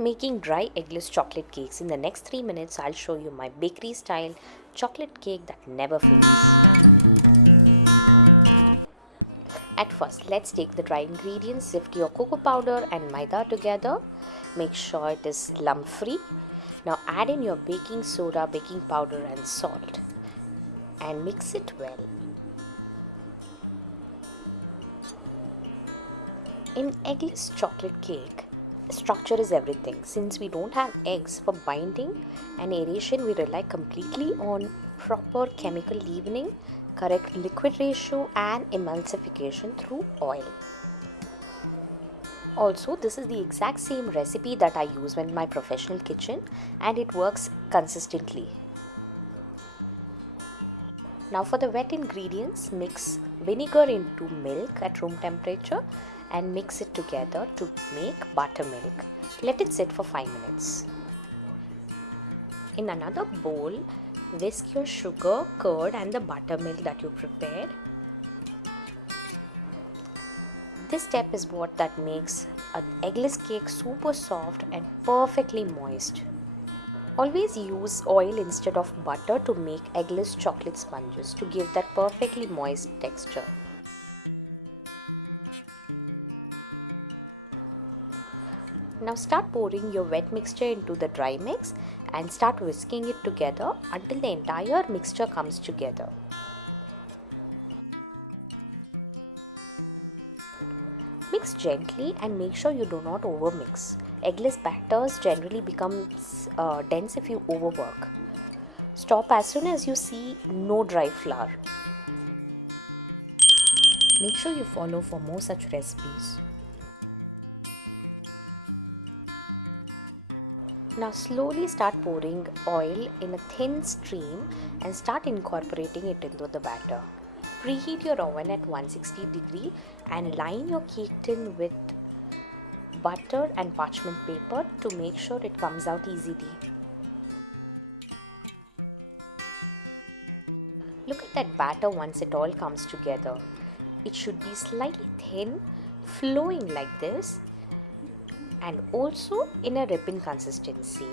making dry eggless chocolate cakes. In the next 3 minutes, I'll show you my bakery style chocolate cake that never fails. At first, let's take the dry ingredients, sift your cocoa powder and maida together. Make sure it is lump free. Now add in your baking soda, baking powder and salt and mix it well. In eggless chocolate cake, structure is everything. Since we don't have eggs for binding and aeration, we rely completely on proper chemical leavening, correct liquid ratio and emulsification through oil. Also, this is the exact same recipe that I use in my professional kitchen and it works consistently. Now for the wet ingredients, mix vinegar into milk at room temperature and mix it together to make buttermilk. Let it sit for 5 minutes. In another bowl, whisk your sugar, curd and the buttermilk that you prepared. This step is what that makes an eggless cake super soft and perfectly moist. Always use oil instead of butter to make eggless chocolate sponges to give that perfectly moist texture. Now start pouring your wet mixture into the dry mix and start whisking it together until the entire mixture comes together. Mix gently and make sure you do not overmix. Eggless batters generally becomes dense if you overwork. Stop as soon as you see no dry flour. Make sure you follow for more such recipes. Now slowly start pouring oil in a thin stream and start incorporating it into the batter. Preheat your oven at 160 degree and line your cake tin with butter and parchment paper to make sure it comes out easily. Look at that batter once it all comes together. It should be slightly thin, flowing like this, and also in a ribbon consistency.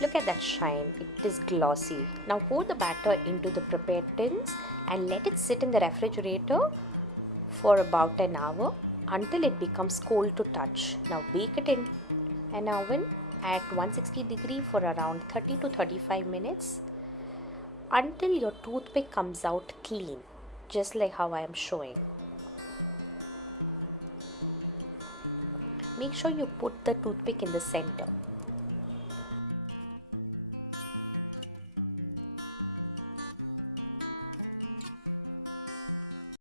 Look at that shine, it is glossy. Now pour the batter into the prepared tins and let it sit in the refrigerator for about an hour until it becomes cold to touch. Now bake it in an oven at 160 degree for around 30 to 35 minutes until your toothpick comes out clean, just like how I am showing. Make sure you put the toothpick in the center.